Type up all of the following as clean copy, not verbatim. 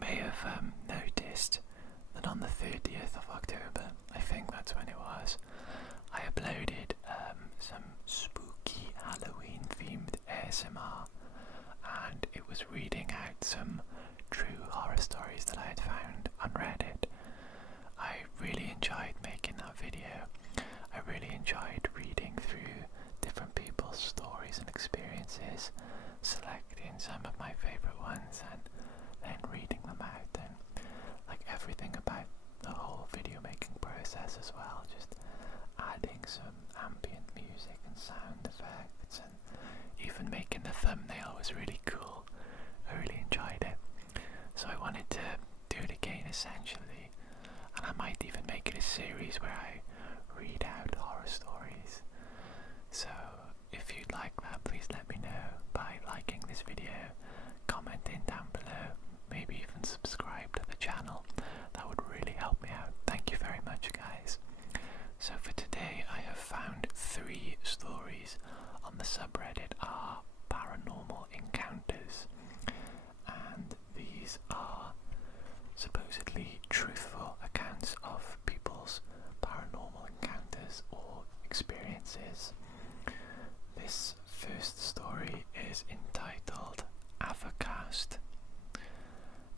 may have noticed that on the 30th of October, I think that's when it was, I uploaded some spooky Halloween themed ASMR, and it was reading out some true horror stories that I had found on Reddit. I really enjoyed making that video. I really enjoyed reading through different people's stories and experiences, selecting some of my favourite ones and then reading them out, and like everything about the whole video making process as well, just adding some ambient music and sound effects, and even making the thumbnail was really cool. I really enjoyed it, so I wanted to do it again essentially, and I might even make it a series where I read out horror stories. So if you'd like that, please let me know by liking this video, commenting down below, maybe even subscribe to the channel. That would really help me out. Thank you very much, guys. So for today I have found 3 stories on the subreddit are Paranormal Encounters, and these are supposedly truthful accounts of people's paranormal encounters or experiences. This first story is entitled Caste,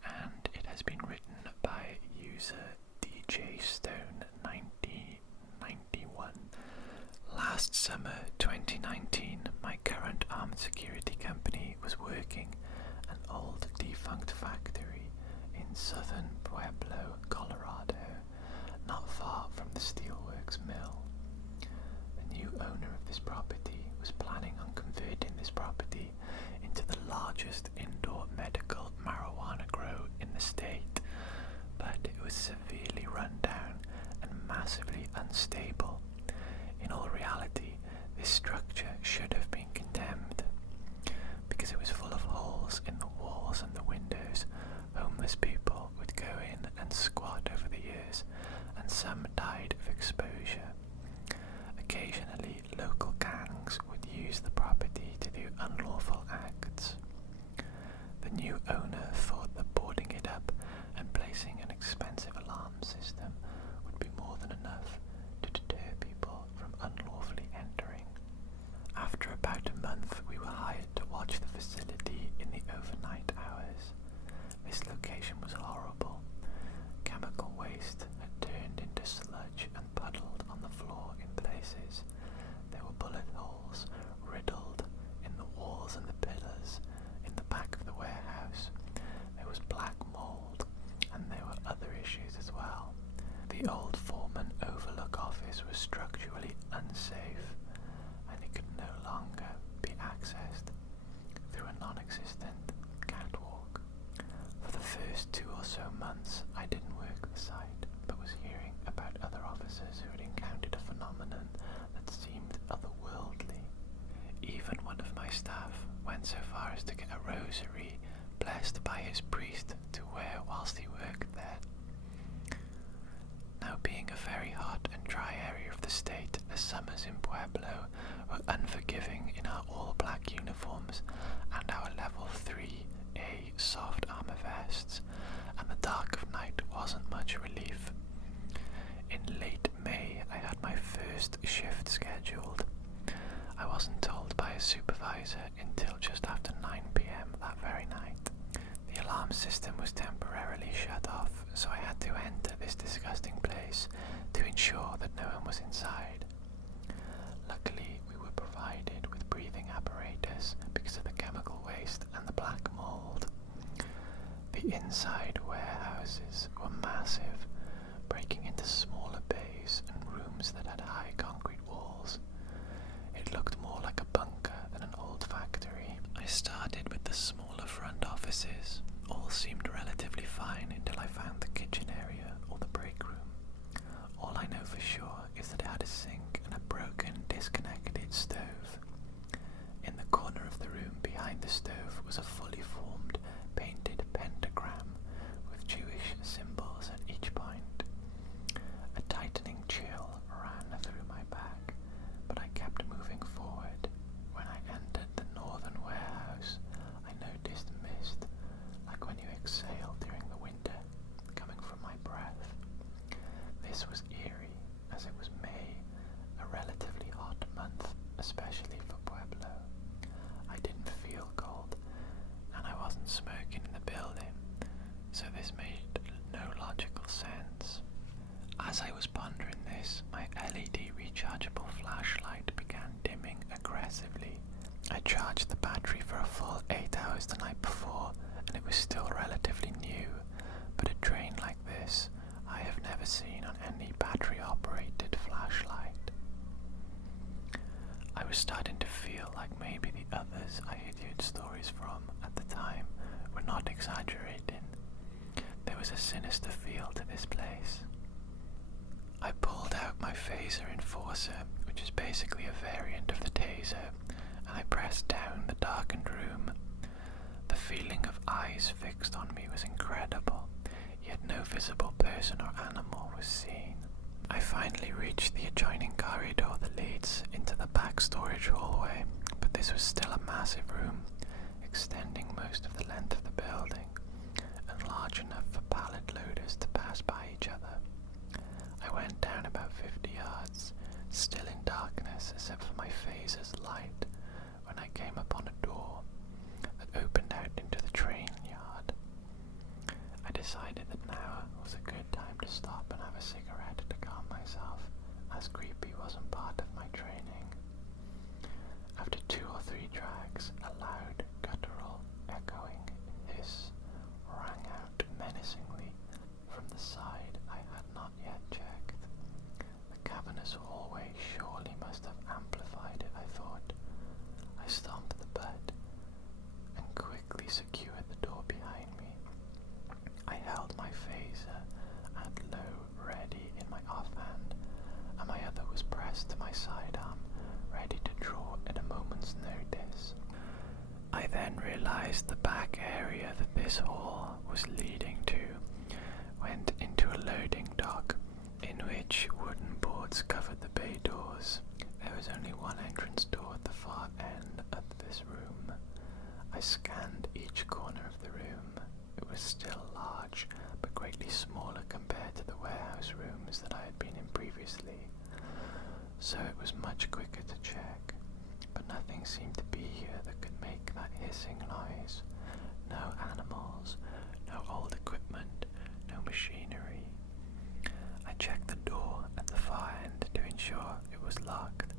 and it has been written by user DJ Stone 1991. Last summer 2019, my current armed security company was working an old defunct factory in southern Pueblo, Colorado, not far from the steelworks mill. The new owner of this property was planning on converting this property into the largest indoor medical marijuana grow in the state, but it was severely run down and massively unstable. In all reality, this structure should have been condemned because it was full of holes in the walls and the windows. Homeless people would go in and squat over the years, and some died of exposure. Occasionally, local gangs would use the property to do unlawful acts. The new owner thought that boarding it up and placing an expensive alarm system would be more than enough to deter people from unlawfully entering. After about a month, we were hired to watch the facility in the overnight hours. This location was horrible. Chemical waste had turned into sludge and puddled on the floor in places. There were bullet holes riddled in the walls and the pillars in the back of the warehouse. There was black mold, and there were other issues as well. The old foreman overlook office was structurally unsafe, and it could no longer be accessed through a non-existent catwalk. For the first 2 or so months, I didn't work the site, but was hearing about other officers who had encountered a phenomenon that seemed otherworldly. Even one of my staff went so far as to get a rosary blessed by his priest to wear whilst he worked there. Now, being a very hot and dry area of the state, the summers in Pueblo were unforgiving in our all-black uniforms and our level 3A soft armor vests, and the dark of night wasn't much relief. In late May, I had my first shift scheduled. I wasn't told by a supervisor until just after 9 PM that very night. The alarm system was temporarily shut off, so I had to enter this disgusting place to ensure that no one was inside. Luckily, we were provided with breathing apparatus because of the chemical waste and the black mold. The inside warehouses were massive, breaking into smaller bays and rooms that had high concrete walls. It looked more like a bunker than an old factory. I started with the smaller front offices. All seemed relatively fine until I found the kitchen area or the break room. All I know for sure is that it had a sink and a broken, disconnected stove. In the corner of the room behind the stove was a fully formed, painted pentagram with Jewish symbols at each point. A tightening chill ran through my back, but I kept moving forward. When I entered the northern warehouse, I noticed mist sinister feel to this place. I pulled out my phaser enforcer, which is basically a variant of the taser, and I pressed down the darkened room. The feeling of eyes fixed on me was incredible, yet no visible person or animal was seen. I finally reached the adjoining corridor that leads into the back storage hallway, but this was still a massive room, extending most of the length of the building, and large enough for pallet loaders to pass by each other. I went down about 50 yards, still in darkness except for my phaser's light, when I came upon a door that opened out into the train yard. I decided that now was a good time to stop and have a cigarette to calm myself, as creepy wasn't part of my training. After 2 or 3 drags, a loud, guttural, echoing hiss rang out menacingly from the side I had not yet checked. The cavernous hallway surely must have amplified it, I thought. I stomped the bed and quickly secured the door behind me. I held my phaser at low ready in my offhand, and my other was pressed to my sidearm, ready to draw at a moment's notice. I then realized the back area that this hall was leading to went into a loading dock, in which wooden boards covered the bay doors. There was only one entrance door at the far end of this room. I scanned each corner of the room. It was still large, but greatly smaller compared to the warehouse rooms that I had been in previously, so it was much quicker to check. But nothing seemed to be here that could make that hissing noise. No animals, no old equipment, no machinery. I checked the door at the far end to ensure it was locked,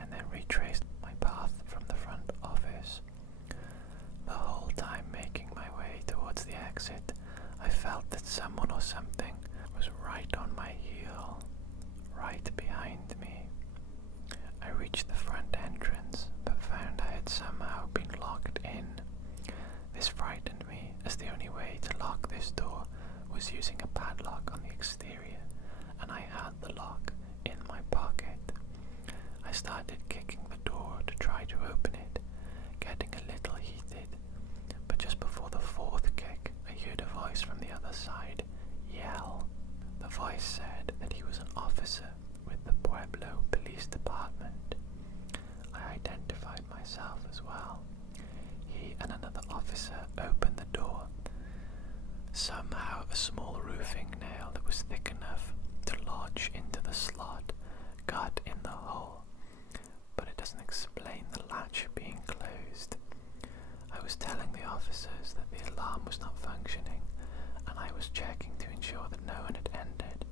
and then retraced my path from the front office. The whole time making my way towards the exit, I felt that someone or something was right on my heel, right behind me. I reached the front entrance, but found I had somehow been locked in. This frightened me, as the only way to lock this door was using a padlock on the exterior, and I had the lock in my pocket. I started kicking the door to try to open it, getting a little heated, but just before the 4th kick, I heard a voice from the other side yell. The voice said that he was an officer with the Pueblo Police Department. I identified myself as well. He and another officer opened the door. Somehow a small roofing nail that was thick enough to lodge into the slot got in the hole, but it doesn't explain the latch being closed. I was telling the officers that the alarm was not functioning, and I was checking to ensure that no one had entered.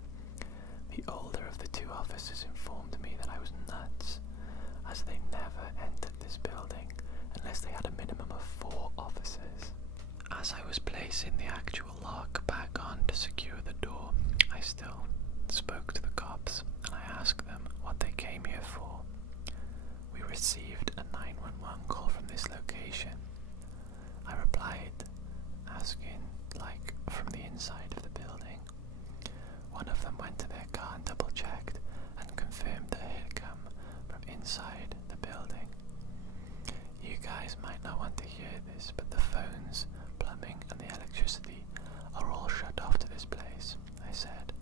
The older of the 2 officers informed me that I was nuts, as they never entered this building unless they had a minimum of 4 officers. As I was placing the actual lock back on to secure the door, I still spoke to the cops, and I asked them what they came here for. We received a 911 call from this location. I replied, asking, from the inside of the building. One of them went to their car and double-checked and confirmed that it had come from inside the building. You guys might not want to hear this, but the phones, plumbing, and the electricity are all shut off to this place, I said,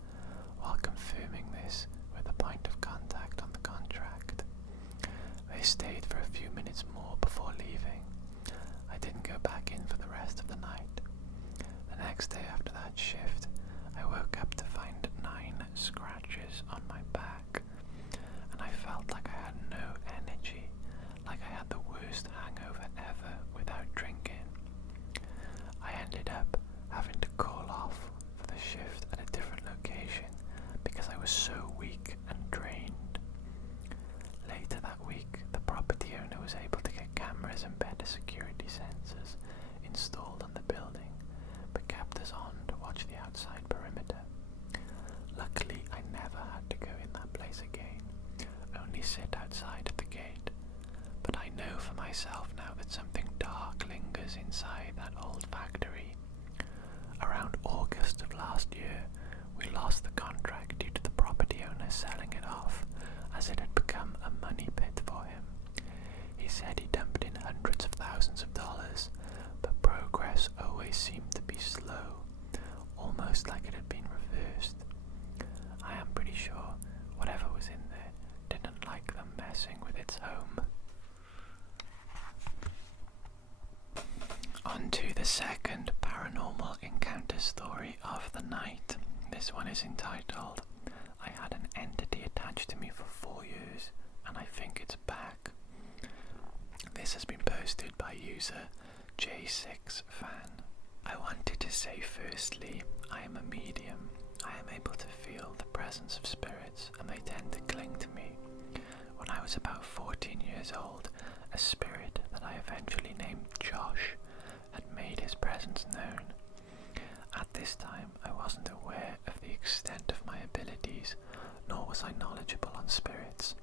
while confirming this with a point of contact on the contract. They stayed for a few minutes more before leaving. I didn't go back in for the rest of the night. The next day after that shift, I woke up to find 9 scratches on my back, and I felt like I had no energy, like I had the worst hangover ever without drinking. I ended up having to call off for the shift at a different location because I was so weak and drained. Later that week, the property owner was able to get cameras and better security sensors installed on the building, but kept us on to watch the outside perimeter. Luckily, I never had to go in that place again, only sit outside at the gate. But I know for myself now that something dark lingers inside that old factory. Around August of last year, we lost the contract due to the property owner selling it off, as it had become a money pit for him. He said he dumped in hundreds of thousands of dollars, but progress always seemed to be slow, almost like it had been reversed. I am pretty sure whatever was in there didn't like them messing with its home. On to the second paranormal encounter story of the night. This one is entitled, I had an entity attached to me for 4 years, and I think it's back. This has been posted by user J6Fan. I wanted to say firstly, I am a medium. I am able to feel the presence of spirits, and they tend to cling to me. When I was about 14 years old, a spirit that I eventually named Josh had made his presence known. At this time, I wasn't aware of the extent of my abilities, nor was I knowledgeable on spirits.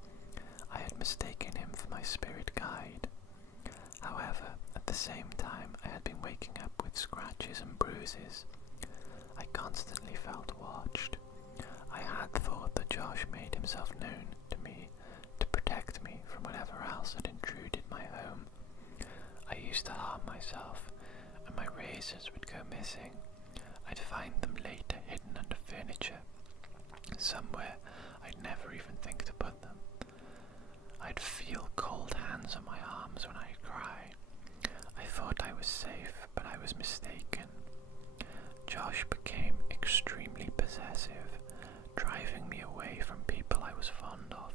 I had mistaken him for my spirit guide. However, at the same time, I had been waking up with scratches and bruises. I constantly felt watched. I had thought that Josh made himself known to me to protect me from whatever else had intruded my home. I used to harm myself, and my razors would go missing. I'd find them later hidden under furniture, somewhere I'd never even think to put them. I'd feel cold hands on my arms when I'd cry. I thought I was safe, but I was mistaken. Josh became extremely possessive, driving me away from people I was fond of,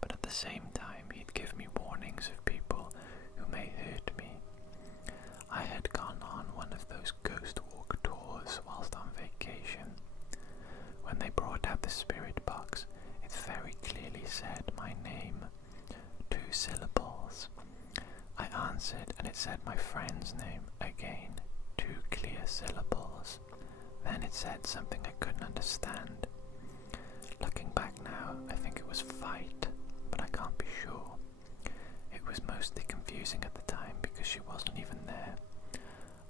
but at the same time he'd give me warnings of people who may hurt me. I had gone on one of those ghost walk tours whilst on vacation. When they brought out the spirit box, it very clearly said my name, 2 syllables. I answered and it said my friend's name again, 2 clear syllables. Then it said something I couldn't understand. Looking back now, I think it was fight, but I can't be sure. It was mostly confusing at the time because she wasn't even there.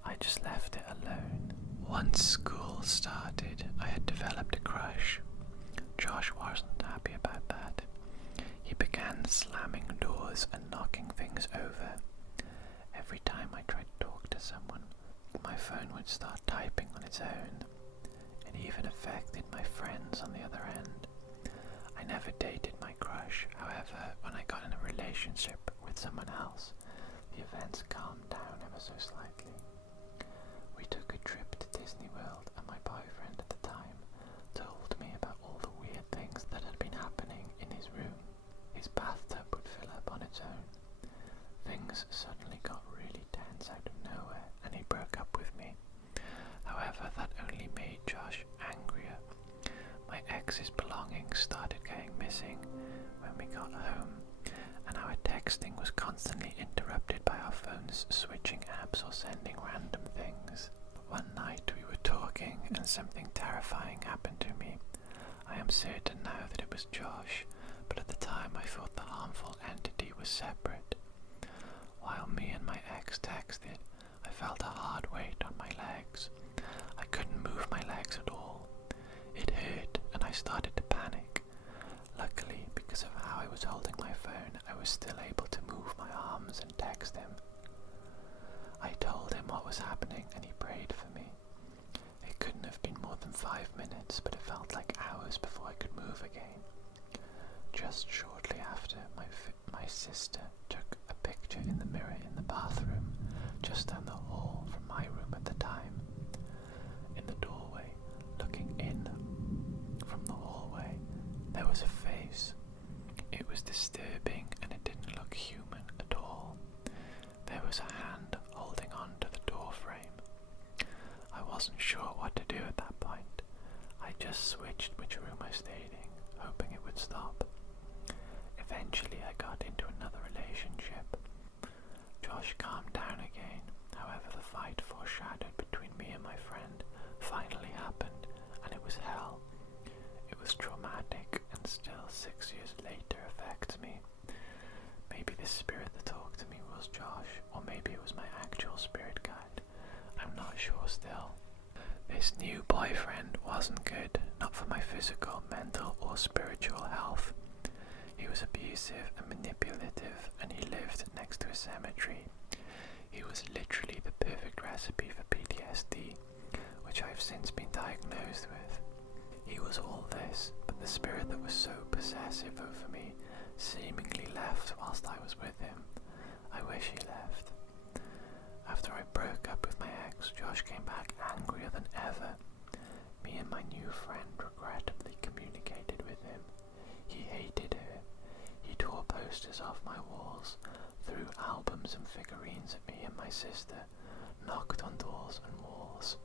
I just left it alone. Once school started, I had developed a crush. Josh wasn't happy about that. He began slamming doors and knocking things over. Every time I tried to talk to someone, my phone would start typing on its own. It even affected my friends on the other end. I never dated my crush, however, when I got in a relationship with someone else, the events calmed down ever so slightly. We took a trip to Disney World, and my boyfriend at the time told me about all the weird things that had been happening in his room. His bathtub would fill up on its own. Things suddenly got really tense out of nowhere, and he broke up with me. However, that only made Josh angrier. My ex's belongings started going missing when we got home, and our texting was constantly interrupted by our phones switching apps or sending random things. One night we were talking and something terrifying happened to me. I am certain now that it was Josh, but at the time I thought the harmful entity was separate. While me and my ex texted, I felt a hard weight on my legs. I couldn't move my legs at all. It hurt and I started to panic. Luckily, because of how I was holding my phone, I was still able to move my arms and text him. I told him what was happening and he prayed for me. It couldn't have been more than 5 minutes, but it felt like hours before I could move again. Just shortly after, my sister took a picture in the mirror in the bathroom, just down the hall from my room at the time. In the doorway, looking in from the hallway, there was a face. It was disturbing and it didn't look human at all. There was a hand holding on to the door frame. I wasn't sure what to do at that point. I just switched which room I stayed in, hoping it would stop. Eventually I got into another relationship. Josh calmed down again, however the fight foreshadowed between me and my friend finally happened, and it was hell. It was traumatic and still 6 years later affects me. Maybe the spirit that talked to me was Josh, or maybe it was my actual spirit guide. I'm not sure still. This new boyfriend wasn't good, not for my physical, mental or spiritual health. He was abusive and manipulative, and he lived next to a cemetery. He was literally the perfect recipe for PTSD, which I've since been diagnosed with. He was all this, but the spirit that was so possessive over me seemingly left whilst I was with him. I wish he left. After I broke up with my ex, Josh came back angrier than ever. Me and my new friend regrettably communicated with him. He hated her. He tore posters off my walls, threw albums and figurines at me and my sister, knocked on doors and walls.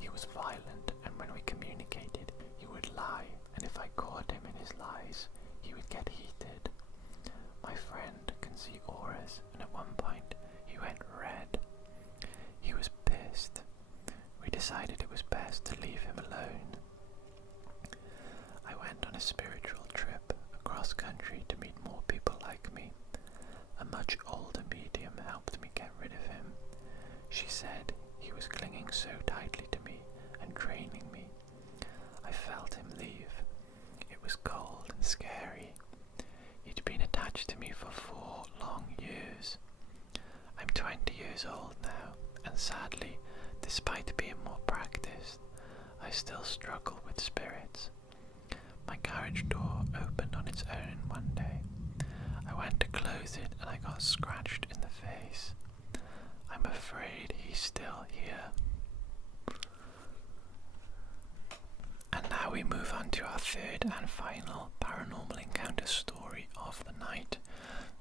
He was violent, and when we communicated, he would lie, and if I caught him in his lies, he would get heated. My friend can see auras, and at one point, he went red. He was pissed. We decided it was best to leave him alone. I went on a spiritual trip across country to meet more people like me. A much older medium helped me get rid of him. She said he was clinging so tightly to me and draining me. I felt him leave. It was cold and scary. He'd been attached to me for 4 long years. I'm 20 years old now, and sadly, despite being more practiced, I still struggle with spirits. My carriage door opened on its own one day. I went to close it and I got scratched in the face. I'm afraid he's still here. And now we move on to our third and final paranormal encounter story of the night.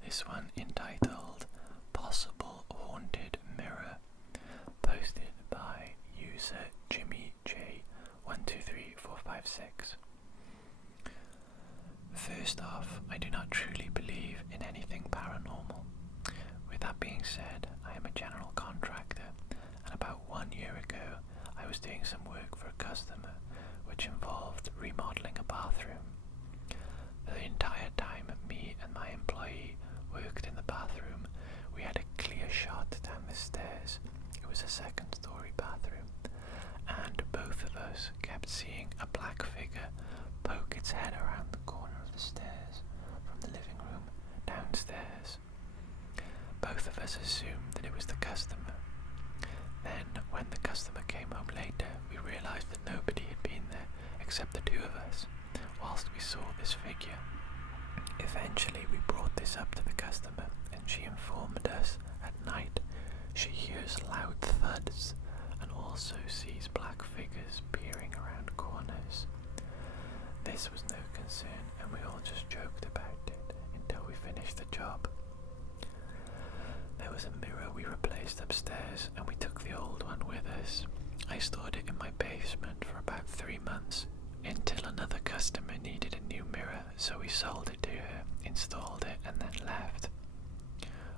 This one entitled Possible Haunted Mirror, posted by user Jimmy J123456. First off, I do not truly believe in anything paranormal. With that being said, I am a general contractor, and about 1 year ago, I was doing some work for a customer, which involved remodeling a bathroom. The entire time me and my employee worked in the bathroom, we had a clear shot down the stairs. It was a 2nd-story bathroom, and both of us kept seeing a black figure poke its head around the corner of the stairs from the living room downstairs. Both of us assumed that it was the customer. Then, when the customer came home later, we realised that nobody had been there except the 2 of us, whilst we saw this figure. Eventually, we brought this up to the customer, and she informed us at night she hears loud thuds and also sees black figures peering around corners. This was no concern, and we all just joked about it until we finished the job. There was a mirror we replaced upstairs, and we took the old one with us. I stored it in my basement for about 3 months, until another customer needed a new mirror, so we sold it to her, installed it, and then left.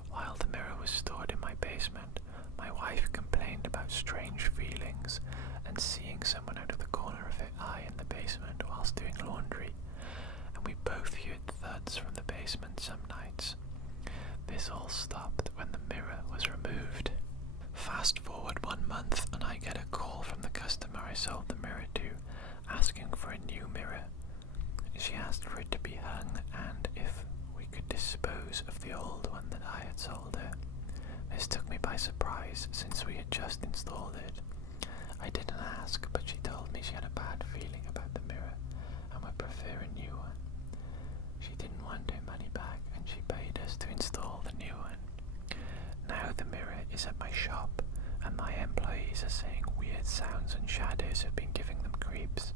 While the mirror was stored in my basement, my wife complained about strange feelings and seeing someone out of the corner of her eye in the basement whilst doing laundry, and we both heard thuds from the basement some nights. This all stopped when the mirror was removed. Fast forward 1 month and I get a call from the customer I sold the mirror to, asking for a new mirror. She asked for it to be hung and if we could dispose of the old one that I had sold her. This took me by surprise since we had just installed it. I didn't ask, but she told me she had a bad feeling about the mirror and would prefer a new one. She didn't want her money back and she paid us to install the new one. Now the mirror is at my shop and my employees are saying weird sounds and shadows have been giving them creeps.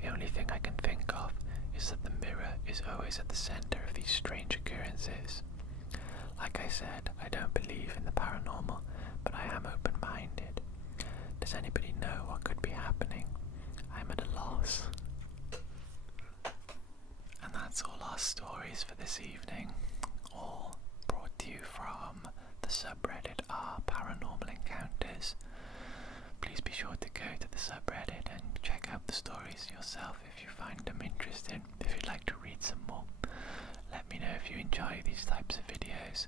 The only thing I can think of is that the mirror is always at the centre of these strange occurrences. Like I said, I don't believe in the paranormal, but I am open-minded. Does anybody know what could be happening? I'm at a loss. And that's all our stories for this evening, all brought to you from the subreddit Paranormal Encounters. Please be sure to go to the subreddit and check out the stories yourself if you find them interesting. If you'd like to read some more, let me know if you enjoy these types of videos.